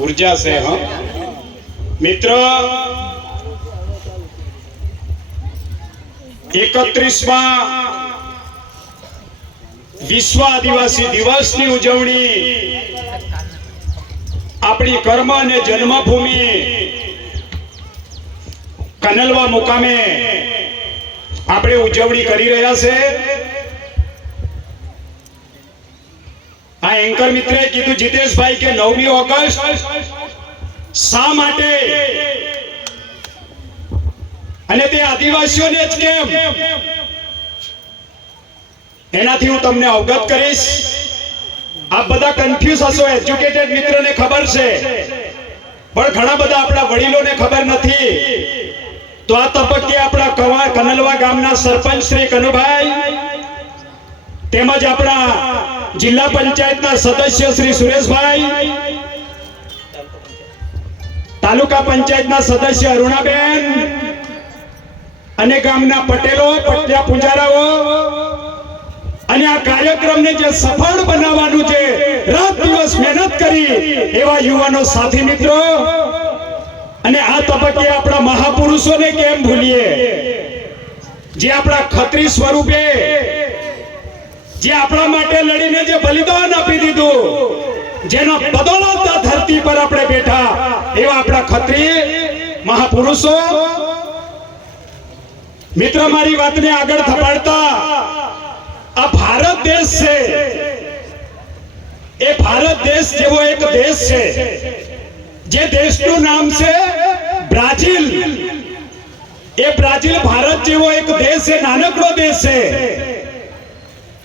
ऊर्जा से। हाँ मित्र, 31मा विश्व आदिवासी दिवस की उजवणी अपनी कर्म ने जन्मभूमि कनलवा मुकामे આપણે ઉજવણી કરી રહ્યા છે। આ એન્કર મિત્રે કીધું જીતેશભાઈ કે 9મી ઓગસ્ટ શા માટે અને તે આદિવાસીઓને જ કેમ, એનાથી હું તમને અવગત કરીશ। આપ બધા કન્ફ્યુઝ હશો। એજ્યુકેટેડ મિત્રોને ખબર છે, પણ ઘણા બધા આપણા વડીલોને ખબર નથી। तो आ तबक्के अपना कनलवा गामना सरपंच श्री कनुभाई तेमज अपना जिला पंचायतना सदस्य श्री सुरेशभाई, तालुका पंचायतना सदस्य अरुणाबेन अने गामना पटेलो पटल्या पुंजाराओ अने आ कार्यक्रमने जे सफल बनाववानुं छे रात दिवस मेहनत करी एवा युवानो साथी मित्रों અને આ તબક્કે આપણા મહાપુરુષોને કેમ ભૂલીએ, જે આપણા ખત્રી સ્વરૂપે જે આપણા માટે લડીને જે બલિદાન આપી દીધું, જેના બદૌલત આ ધરતી પર આપણે બેઠા એવા આપણા ખત્રી મહાપુરુષો। મિત્ર, મારી વાતને આગળ ધપાડતા આ ભારત દેશ છે, એ ભારત દેશ જેવો એક દેશ છે જે દેશનું નામ છે બ્રાઝીલ। એ બ્રાઝીલ ભારત જેવો એક દેશ છે, નાનકડો દેશ છે।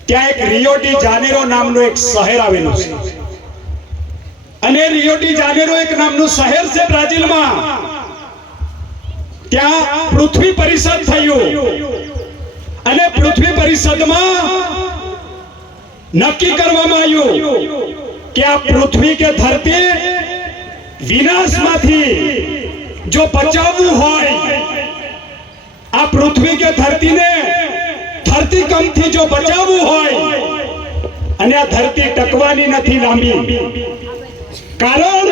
ત્યાં એક રિયો ડી જાનેરો નામનું એક શહેર આવેલું છે અને રિયો ડી જાનેરો એક નામનું શહેર છે બ્રાઝીલમાં। ત્યાં પૃથ્વી પરિષદ થયું અને પૃથ્વી પરિષદમાં નક્કી કરવામાં આવ્યું કે આ પૃથ્વી કે ધરતી विनाश माथी जो बचावू होय, आ पृथ्वी के धरती ने धरती कम थी जो बचावू होय अने आ धरती टकवानी नथी लांबी। कारण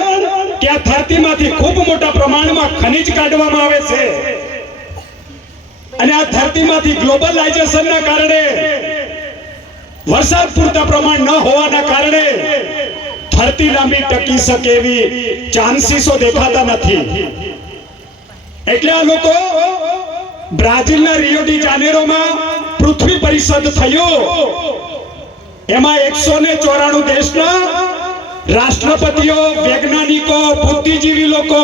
के आ धरती माथी खूब मोटा प्रमाण में खनिज काढवामां आवे छे अने आ धरती माथी ग्लोबलाइजेशन ना कारणे वरसाद पूरता प्रमाण न होवाना कारणे धरती लांबी टकी सके एवी चांसीसो देखाता नथी। એટલે આ લોકો બ્રાઝીલના રિયો ડી જાનેરોમાં પૃથ્વી પરિષદ થયો। એમાં 194 દેશના રાષ્ટ્રપતિઓ, વૈજ્ઞાનિકો, બુદ્ધિજીવી લોકો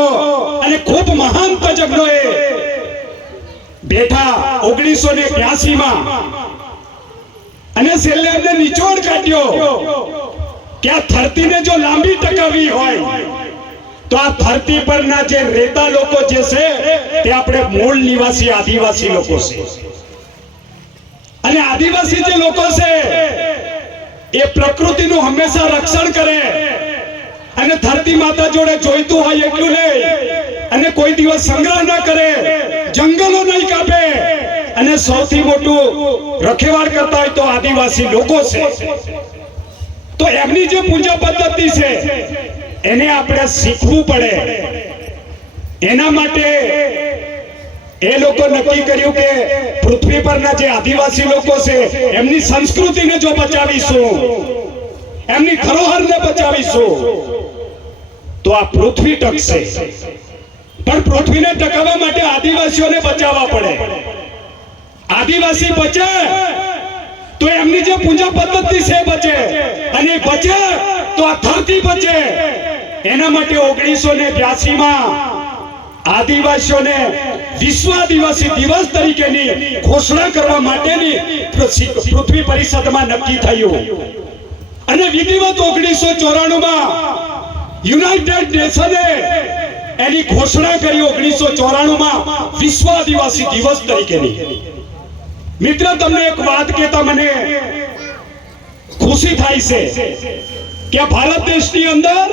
અને ખૂબ મહાન તજજ્ઞોએ બેઠા 1982 માં અને છેલ્લે એમને નિચોડ કાઢ્યો क्या धरती ने जो लांबी टकावी होय तो आ धरती पर ना जे रेता लोको जे छे ते आपणे मूल निवासी आदिवासी लोको छे अने आदिवासी जे लोको छे ए प्रकृतिनुं हमेशा रक्षण करे अने धरती माता जोड़े जोईतुं होय एटલું ले अने कोई दिवस संग्रह न करे, जंगलो नहीं कापे अने सौथी मोटुं रखेवाड़ करता होय तो आदिवासी लोको छे। तो एमनी जो पूजा पद्धति है एने आपणे शीखवू पड़े। एना माटे ए लोको नक्की कर्युं के पृथ्वी पर ना जे आदिवासी लोको छे एमनी संस्कृति ने जो बचावीशुं, एमनी धरोहर ने बचावीशुं तो आ पृथ्वी टकशे। पण पृथ्वी ने टकाववा माटे आदिवासीओने बचाववा पड़े। आदिवासी बचे तो एमनी जो पूजा पद्धति से बचे अने बचे तो आ धरती बचे। एना माटे 1982 में आदिवासीओने विश्व आदिवासी दिवस तरीकेनी घोषणा करवा माटेनी पृथ्वी परिषद में नक्की थयुं अने विधिवत 1994 में यूनाइटेड नेशने एनी घोषणा करी 1994 में विश्व आदिवासी दिवस तरीकेनी। मित्र, तमने एक बात कहता मने खुशी थाय छे કે ભારત દેશની અંદર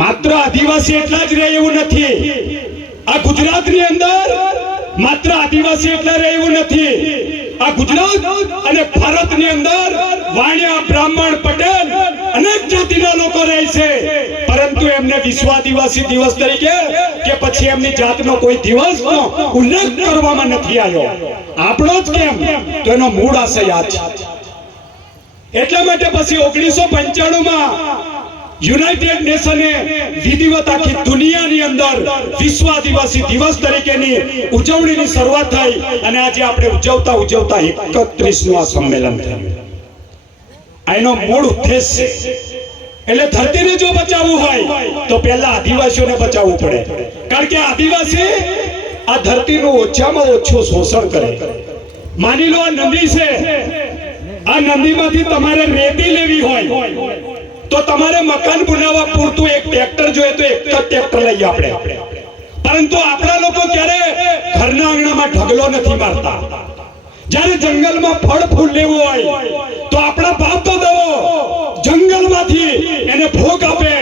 માત્ર આદિવાસી એટલા જ રહે એવું નથી। આ ગુજરાતની અંદર માત્ર આદિવાસી એટલા રહે એવું નથી। આ ગુજરાત અને ભારતની અંદર વાણિયા, બ્રાહ્મણ, પટેલ અનેક જાતિના લોકો રહે છે, પરંતુ એમની વિશ્વ આદિવાસી દિવસ તરીકે કે પછી એમની જાતનો કોઈ દિવસનો ઉલ્લેખ કરવામાં નથી આવ્યો, આપણો જ કેમ, તો એનો મૂળ આશય યાદ છે. એટલા માટે પછી 1995 માં યુનાઇટેડ નેશને વિધિવત આખી દુનિયાની અંદર વિશ્વ આદિવાસી દિવસ તરીકેની ઉજવણીની શરૂઆત થઈ અને આજે આપણે ઉજવતા 31નું આ સંમેલન થયું. આનો મૂળ ઉદ્દેશ છે, એટલે ધરતીને જો બચાવવું હોય તો પહેલા આદિવાસીઓને બચાવવું પડે, કારણ કે આદિવાસી આ ધરતીનું ઓછામાં ઓછું શોષણ કરે. માની લો આ નદી છે, આ નદીમાંથી તમારે રેતી લેવી હોય તો તમારે મકાન બનાવવા પૂરતું એક ટ્રેક્ટર જોઈએ તો એક જ ટ્રેક્ટર લઈએ આપણે, પરંતુ આપણા લોકો ક્યારે ઘરના આંગણામાં ઢગલો નથી મારતા. જ્યારે જંગલમાં ફળ ફૂલ લેવું હોય તો આપણા બાપ દાદાઓ જંગલમાંથી એને ભોગ આપે,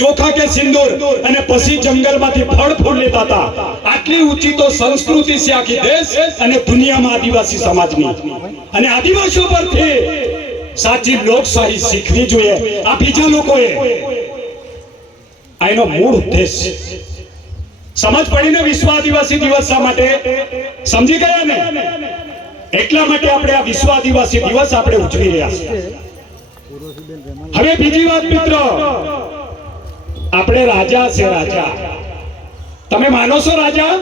ચોખા કે સિંદૂર, અને પછી જંગલમાંથી ફળ ફૂલ લેતા હતા. આટલી ઊંચી તો સંસ્કૃતિ છે આખી દેશ અને દુનિયામાં આદિવાસી સમાજની, અને આદિવાસીઓ પરથી સાચી લોકશાહી શીખવી જોઈએ આ બીજા લોકોએ. આનો મૂળ ઉદ્દેશ સમજ પડીને વિશ્વ આદિવાસી દિવસ શા માટે સમજી ગયા ને, એટલા માટે આપણે આ વિશ્વ આદિવાસી દિવસ આપણે ઉજવી રહ્યા છીએ. હવે બીજી વાત મિત્રો, આપણે રાજા છે, રાજા તમે માનો છો રાજા?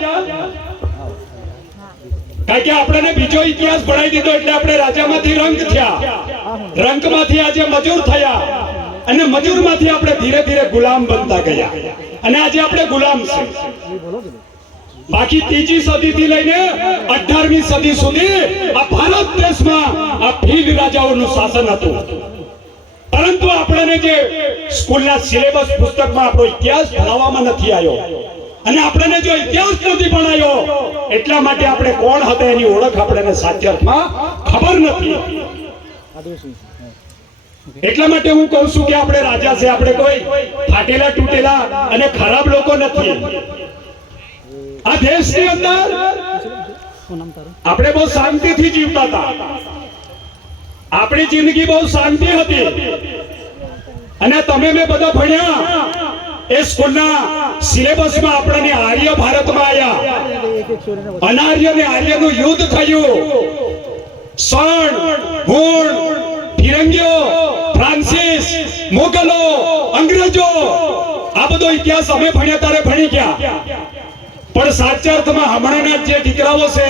કારણ કે આપણને બીજો ઇતિહાસ ભણાવી દીધો એટલે આપણે રાજામાંથી રંક થયા, રંકમાંથી આજે મજૂર થયા, અને મજૂરમાંથી આપણે ધીરે ધીરે ગુલામ બનતા ગયા, અને આજે આપણે ગુલામ છે. બાકી 3જી સદીથી લઈને 18મી સદી સુધી આ ભારત દેશમાં આ ભીલ રાજાઓનું શાસન હતું. પરંતુ આપણને જે સ્કૂલના સિલેબસ પુસ્તકમાં આપણો ઇતિહાસ ભણાવવામાં નથી આવ્યો, અને આપણને જો ઇતિહાસ નથી ભણાયો એટલા માટે આપણે કોણ હતા એની ઓળખ આપણને સાચા અર્થમાં ખબર નથી. એટલા માટે હું કહું છું કે આપણે રાજા છે, આપણે કોઈ ફાટેલા તૂટેલા અને ખરાબ લોકો નથી. આ દેશની અંદર આપણે બહુ શાંતિથી જીવતા હતા, આપણી જિંદગી બહુ શાંતિ હતી, અને તમે મેં બધા ભણ્યા એ સ્કૂલના સિલેબસમાં આપણને આર્ય ભારતમાં આવ્યા, અનાર્ય ને આર્યનું યુદ્ધ થયું, સણ હુણ ફિરંગીઓ, ફ્રાન્સિસ, મોગલો, અંગ્રેજો, આ બધો ઇતિહાસ અમે ભણ્યા ત્યારે ભણી ગયા. પણ સાચા અર્થમાં હમણાંના જે દીકરાઓ છે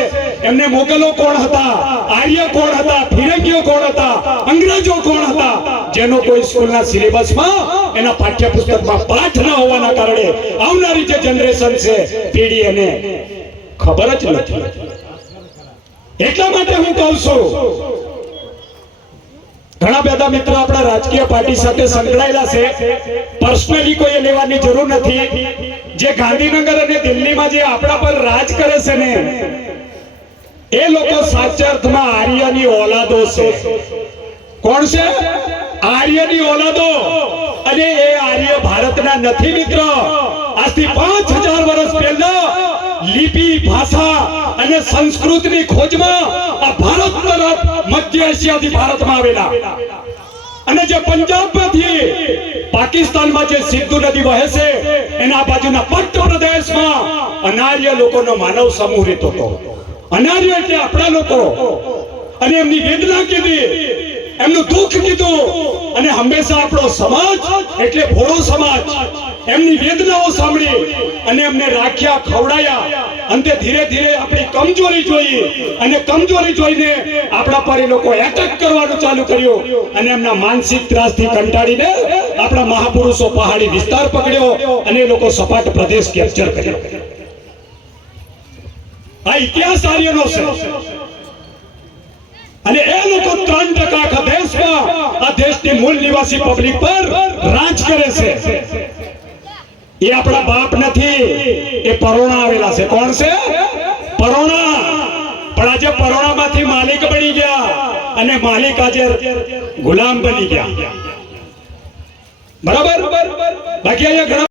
એમને મોગલો કોણ હતા, આર્ય કોણ હતા, ફિરંગીઓ કોણ હતા, અંગ્રેજો કોણ હતા, જેનો કોઈ સ્કૂલના સિલેબસમાં એના પાઠ્યપુસ્તકમાં પાઠ ન હોવાના કારણે આવનારી જે જનરેશન છે પેઢી એને ખબર જ નથી. એટલા માટે હું કહું છું, ઘણા બધા મિત્રો આપણા રાજકીય પાર્ટી સાથે સંકળાયેલા છે, પર્સનલી કોઈ લેવાની જરૂર નથી. જે ગાંધીનગર અને દિલ્હીમાં જે આપણા પર રાજ કરે છે ને એ લોકો સાચા અર્થમાં આર્યની ઓલાદો છે. કોણ છે? આર્યની ઓલાદો. અને એ આર્ય ભારતના નથી મિત્ર. આજથી 5000 વર્ષ પહેલા લિપિ, ભાષા અને સંસ્કૃતની ખોજમાં આ ભારત તરફ મધ્ય એશિયાથી ભારતમાં આવેલા, અને જે પંજાબમાંથી પાકિસ્તાનમાં જે સિંધુ નદી વહે છે એના બાજુના પટ્ટ પ્રદેશમાં અનાર્ય લોકોનો માનવ સમૂહ રહેતો હતો. અનાર્ય એટલે આપણા લોકો, અને એમની વેદના કીધી, એમનું દુઃખ કીધું, અને હંમેશા આપણો સમાજ એટલે ભોળો સમાજ એમની વેદનાઓ સાંભળી અને એમને રાખ્યા, ખવડાયા. અંતે ધીરે ધીરે આપણી કમજોરી જોઈ, અને કમજોરી જોઈને આપણા પર એ લોકો એટેક કરવાનું ચાલુ કર્યું, અને એમના માનસિક ત્રાસથી કંટાળીને આપણા મહાપુરુષો પહાડી વિસ્તાર પકડ્યો અને એ લોકો સપાટ પ્રદેશ કેપ્ચર કર્યો. આ ઇતિહાસ આર્યનો છે, અને એ લોકો 3% આખા દેશમાં આ દેશની મૂળ નિવાસી પબ્લિક પર રાજ કરે છે. એ આપણા બાપ નથી, એ પરોણા આવેલા છે. કોણ છે? પરોણા. પણ આજે પરોણામાંથી માલિક બની ગયા, અને માલિક આજે ગુલામ બની ગયા. બરાબર? બાકી અહીંયા ઘણા